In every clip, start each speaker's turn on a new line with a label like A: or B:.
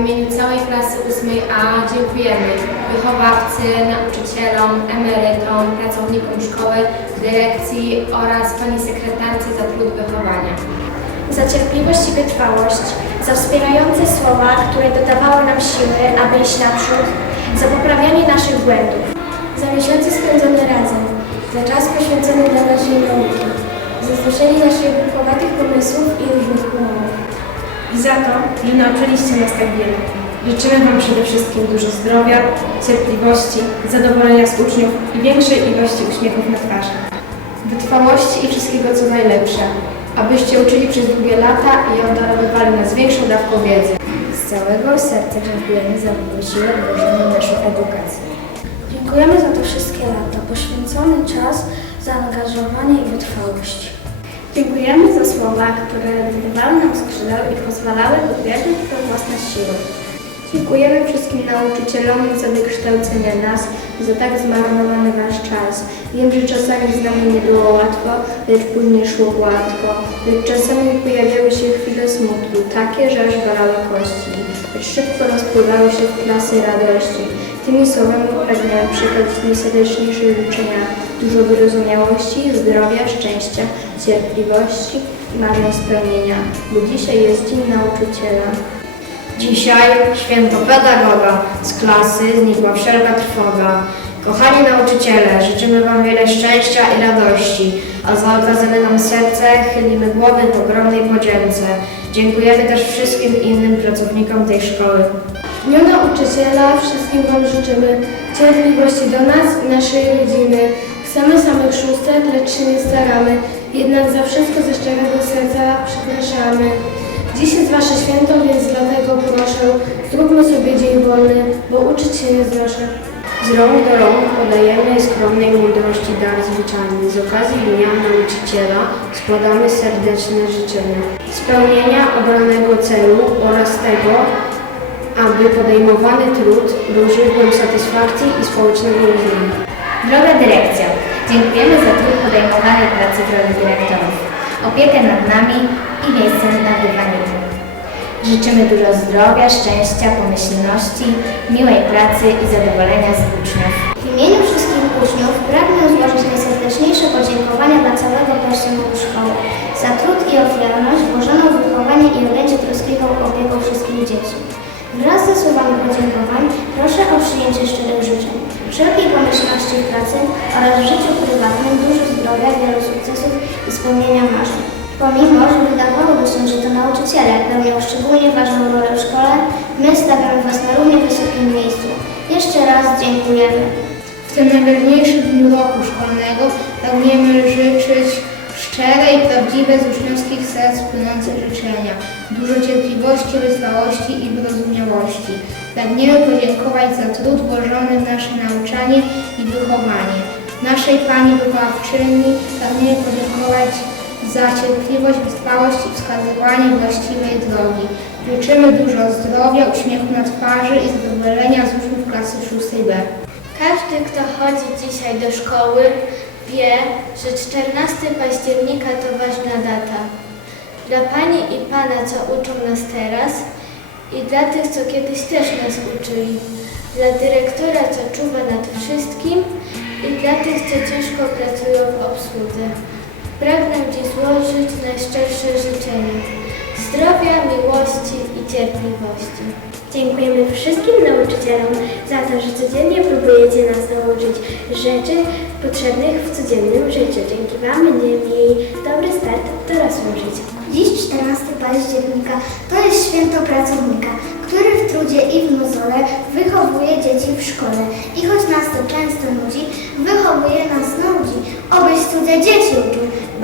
A: imieniu całej klasy 8A dziękujemy wychowawcy, nauczycielom, emerytom, pracownikom szkoły, dyrekcji oraz pani sekretarce za trud wychowania.
B: za cierpliwość i wytrwałość, za wspierające słowa, które dodawały nam siły, aby iść naprzód, za poprawianie naszych błędów, za miesiące spędzone razem, za czas poświęcony dla naszej nauki, za znoszenie naszych głupowatych pomysłów i różnych humorów.
C: I za to, że nauczyliście nas tak wiele. Życzymy Wam przede wszystkim dużo zdrowia, cierpliwości, zadowolenia z uczniów i większej ilości uśmiechów na twarzy.
A: Wytrwałości i wszystkiego co najlepsze, abyście uczyli przez długie lata i obdarowywali nas większą dawką wiedzy.
B: Z całego serca dziękujemy za wysiłek włożony w naszą edukację. Dziękujemy za te wszystkie lata, poświęcony czas, zaangażowanie i wytrwałość. Dziękujemy za słowa, które dodawały nam skrzydeł i pozwalały podwierzyć we własne siły. Dziękujemy wszystkim nauczycielom za wykształcenie nas, za tak zmarnowany wasz czas. Wiem, że czasami z nami nie było łatwo, lecz później szło gładko. Lecz czasami pojawiały się chwile smutku, takie, że aż bolały kości. Lecz szybko rozpływały się w klasy radości. Tymi słowami pragnę przekazać najserdeczniejsze życzenia, dużo wyrozumiałości, zdrowia, szczęścia, cierpliwości i marzeń spełnienia, bo dzisiaj jest Dzień Nauczyciela.
D: Dzisiaj święto pedagoga z klasy znikła wszelka trwoga. Kochani nauczyciele, życzymy Wam wiele szczęścia i radości, a za okazane nam serce chylimy głowy w ogromnej podzięce. Dziękujemy też wszystkim innym pracownikom tej szkoły.
A: W Dniu Nauczyciela wszystkim Wam życzymy cierpliwości do nas i naszej rodziny. Chcemy samych szóstek, lecz się nie staramy, jednak za wszystko ze szczerego serca przepraszamy. Dziś jest Wasze święto, więc dlatego proszę, zróbmy sobie dzień wolny, bo uczyć się nie znoszę.
D: Z rąk do rąk podajemy skromnej mądrości dar zwyczajny. Z okazji Dnia Nauczyciela składamy serdeczne życzenia. Spełnienia obranego celu oraz tego, aby podejmowany trud był źródłem satysfakcji i społecznego uznania.
E: Droga Dyrekcja, dziękujemy za trud podejmowanej pracy w roli dyrektorów, opiekę nad nami i miejsce na dywaniku. Życzymy dużo zdrowia, szczęścia, pomyślności, miłej pracy i zadowolenia z uczniów.
B: W imieniu wszystkich uczniów pragnę złożyć najserdeczniejsze nauczyciele pełnią szczególnie ważną rolę w szkole, my stawiamy Was na równie wysokim miejscu. Jeszcze raz dziękujemy.
A: W tym najważniejszym dniu roku szkolnego pragniemy życzyć szczere i prawdziwe z uczniowskich serc płynące życzenia, dużo cierpliwości, wytrwałości i wyrozumiałości. Pragniemy podziękować za trud włożony w nasze nauczanie i wychowanie. Naszej Pani Wychowawczyni pragniemy podziękować za cierpliwość, wytrwałość i wskazywanie właściwej drogi. Życzymy dużo zdrowia, uśmiechu na twarzy i zadowolenia z uczniów klasy 6B.
B: Każdy, kto chodzi dzisiaj do szkoły, wie, że 14 października to ważna data. Dla Pani i Pana, co uczą nas teraz i dla tych, co kiedyś też nas uczyli. Dla dyrektora, co czuwa nad wszystkim i dla tych, co ciężko pracują w obsłudze. Pragnę Ci złożyć najszczersze życzenia. Zdrowia, miłości i cierpliwości. Dziękujemy wszystkim nauczycielom za to, że codziennie próbujecie nas nauczyć rzeczy potrzebnych w codziennym życiu. Dzięki Wam będziemy mieli dobry start w dorosłym życiu.
F: Dziś 14 października to jest święto pracownika, który w trudzie i w mozole wychowuje dzieci w szkole. I choć nas to często nudzi, wychowuje nas nudzi. Obyś cudze dzieci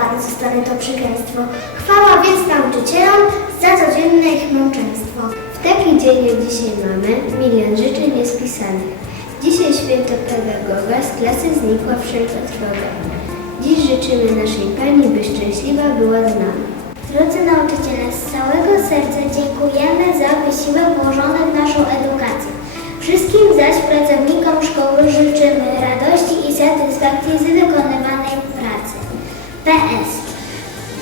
F: bardzo stare to przekleństwo. Chwała więc nauczycielom za codzienne ich męczeństwo.
B: W taki dzień jak dzisiaj mamy, milion życzeń niespisanych. Dzisiaj święto pedagoga, z klasy znikła wszelka trwoga. Dziś życzymy naszej Pani, by szczęśliwa była z nami.
F: Drodzy nauczyciele, z całego serca dziękujemy za wysiłek włożony w naszą edukację. Wszystkim zaś pracownikom szkoły życzymy radości i satysfakcji z wykonywanej pracy. PS.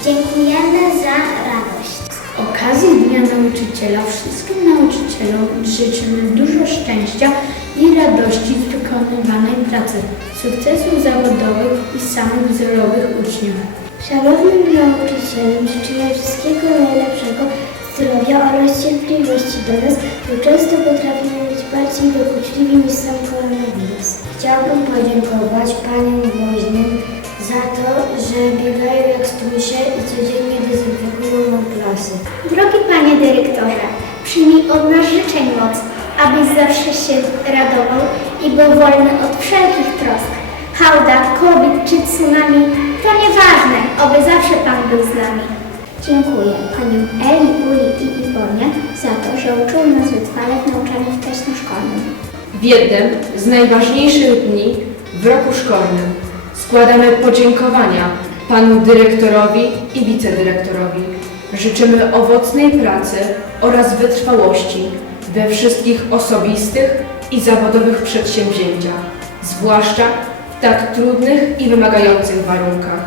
F: Dziękujemy za radość.
B: Z okazji
G: Dnia Nauczyciela wszystkim nauczycielom życzymy dużo szczęścia i radości z wykonywanej pracy, sukcesów zawodowych i samych wzorowych uczniów.
H: Szanownym nauczycielom życzymy wszystkiego najlepszego, zdrowia oraz cierpliwości do nas, bo często potrafimy być bardziej dokuczliwi niż sam koronawirus. Chciałbym podziękować paniom woźnym za to, że biegają jak strusie i codziennie dezynfekują nam klasy.
E: Drogi panie dyrektorze, przyjmij od nas życzeń moc, abyś zawsze się radował i był wolny od wszelkich trosk. Hałda, COVID czy tsunami, to nieważne, oby zawsze pan był z nami.
H: Dziękuję paniom Eli, Uli i Iwonie za to, że uczą nas wytrwale w nauczaniu wczesnoszkolnym.
C: W jednym z najważniejszych dni w roku szkolnym składamy podziękowania panu dyrektorowi i wicedyrektorowi. Życzymy owocnej pracy oraz wytrwałości we wszystkich osobistych i zawodowych przedsięwzięciach, zwłaszcza w tak trudnych i wymagających warunkach.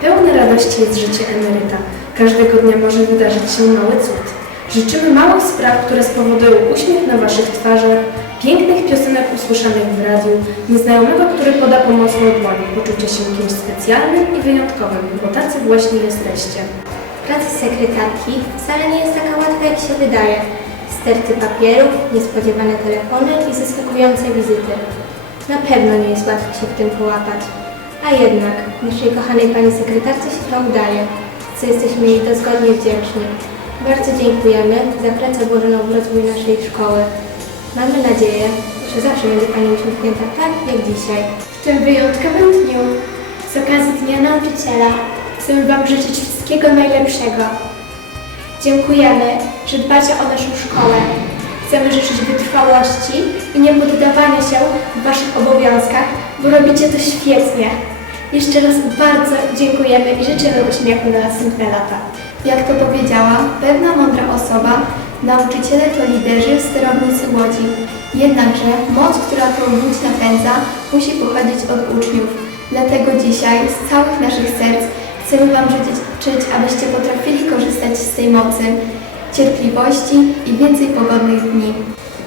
I: Pełne radości jest życie emeryta. Każdego dnia może wydarzyć się mały cud. Życzymy małych spraw, które spowodują uśmiech na Waszych twarzach, pięknych piosenek usłyszanych w radiu, nieznajomego, który poda pomocną dłoń, poczucia się kimś specjalnym i wyjątkowym, bo tacy właśnie jesteście.
J: Praca sekretarki wcale nie jest taka łatwa, jak się wydaje. Sterty papierów, niespodziewane telefony i zaskakujące wizyty. Na pewno nie jest łatwo się w tym połapać. A jednak naszej kochanej pani sekretarce się to udaje, co jesteśmy jej dozgodnie wdzięczni. Bardzo dziękujemy za pracę włożoną w rozwój naszej szkoły. Mamy nadzieję, że zawsze będzie Pani uśmiechnięta tak jak dzisiaj.
G: W tym wyjątkowym dniu, z okazji Dnia Nauczyciela, chcemy Wam życzyć wszystkiego najlepszego. Dziękujemy, że dbacie o naszą szkołę. Chcemy życzyć wytrwałości i niepoddawania się w Waszych obowiązkach, bo robicie to świetnie. Jeszcze raz bardzo dziękujemy i życzymy uśmiechu na następne lata. Jak to powiedziała pewna mądra osoba, nauczyciele to liderzy, sterownicy łodzi. Jednakże moc, która tą łódź napędza, musi pochodzić od uczniów. Dlatego dzisiaj z całych naszych serc chcemy Wam życzyć, abyście potrafili korzystać z tej mocy, cierpliwości i więcej pogodnych dni.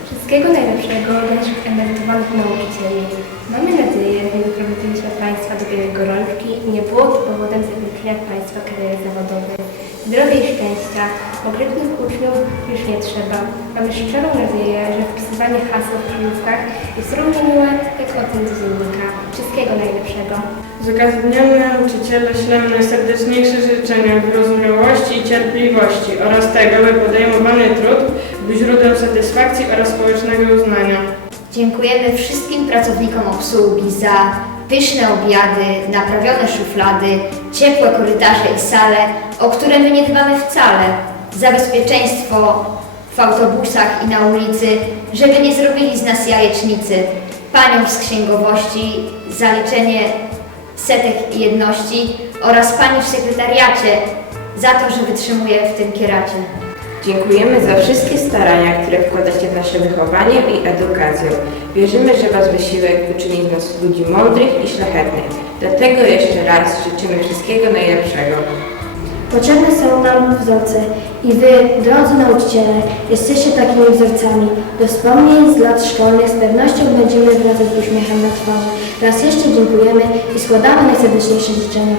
J: Wszystkiego najlepszego dla naszych emerytowanych nauczycieli. Mamy nadzieję, że jutro wybiliśmy Państwa do białej gorączki i nie było to powodem zakończenia Państwa kariery zawodowej. Zdrowia i szczęścia, pogrzebnych uczniów już nie trzeba. Mamy szczerą nadzieję, że wpisywanie haseł w krzyżówkach jest równie miłe jak ocen z dziennika. Wszystkiego najlepszego.
I: Z okazji Dnia Nauczyciela ślemy najserdeczniejsze życzenia wyrozumiałości i cierpliwości oraz tego, by podejmowany trud był źródłem satysfakcji oraz społecznego uznania.
K: Dziękujemy wszystkim pracownikom obsługi za pyszne obiady, naprawione szuflady, ciepłe korytarze i sale, o które my nie dbamy wcale, za bezpieczeństwo w autobusach i na ulicy, żeby nie zrobili z nas jajecznicy, paniom z księgowości za liczenie setek i jedności oraz pani w sekretariacie za to, że wytrzymuje w tym kieracie.
L: Dziękujemy za wszystkie starania, które wkładacie w nasze wychowanie i edukację. Wierzymy, że Wasz wysiłek uczyni nas ludzi mądrych i szlachetnych. Dlatego jeszcze raz życzymy wszystkiego najlepszego.
G: Potrzebne są nam wzorce i Wy, drodzy nauczyciele, jesteście takimi wzorcami. Do wspomnień z lat szkolnych z pewnością będziemy wracać z uśmiechem na twarzy. Raz jeszcze dziękujemy i składamy najserdeczniejsze życzenia.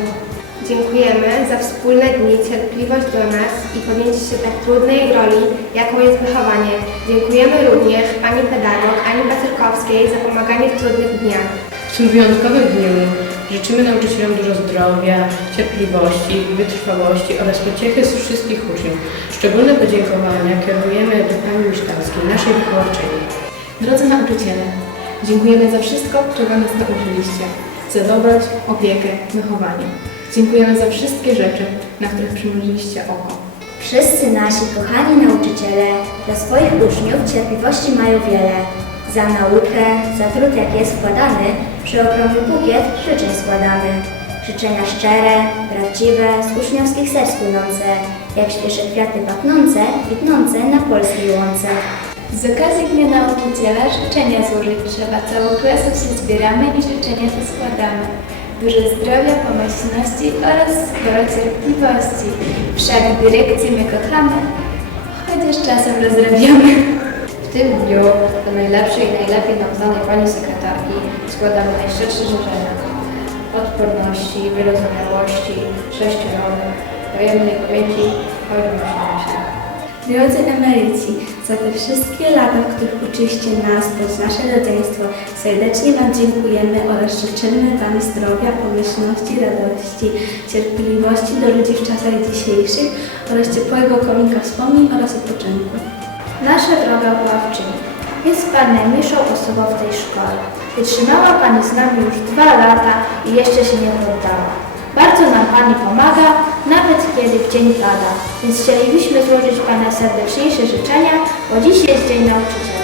C: Dziękujemy za wspólne dni, cierpliwość do nas i podjęcie się tak trudnej roli, jaką jest wychowanie. Dziękujemy również Pani Pedagog Ani Bacyrkowskiej za pomaganie w trudnych dniach.
M: W tym wyjątkowym dniu życzymy nauczycielom dużo zdrowia, cierpliwości, wytrwałości oraz pociechy z wszystkich uczniów. Szczególne podziękowania kierujemy do Pani Misztalskiej, naszej wychowawczyni.
C: Drodzy nauczyciele, dziękujemy za wszystko, czego nas nauczyliście. Za dobroć, opiekę, wychowanie. Dziękujemy za wszystkie rzeczy, na których przymrużyliście oko.
E: Wszyscy nasi kochani nauczyciele dla swoich uczniów cierpliwości mają wiele. Za naukę, za trud jak jest wkładany, przy okrągły bukiet życzeń składamy. Życzenia szczere, prawdziwe, z uczniowskich serc płynące, jak świeże kwiaty pachnące, kwitnące na polskiej łące.
G: Z okazji Dnia Nauczyciela życzenia złożyć trzeba. Całą klasą się zbieramy i życzenia to składamy. Dużo zdrowia, pomyślności oraz sporo cierpliwości. Wszak dyrekcję my kochamy,
N: chociaż czasem rozrabiamy.
D: W tym dniu do najlepszej i najlepiej nam znanej Pani Sekretarki składamy najszczersze życzenia odporności, wyrozumiałości, sześciorony, wojemnej pamięci, się
N: Drodzy emeryci, za te wszystkie lata, w których uczyliście nas bądź nasze rodzeństwo, serdecznie Wam dziękujemy oraz życzymy Wam zdrowia, pomyślności, radości, cierpliwości do ludzi w czasach dzisiejszych oraz ciepłego komika wspomnień oraz odpoczynku.
E: Nasza droga ławczyni, jest Pani najmilszą osobą w tej szkole. Wytrzymała Pani z nami już dwa lata i jeszcze się nie poddała. Bardzo nam Pani pomaga, nawet kiedy w dzień pada, więc chcielibyśmy złożyć Pana serdeczniejsze życzenia, bo dziś jest Dzień Nauczyciela.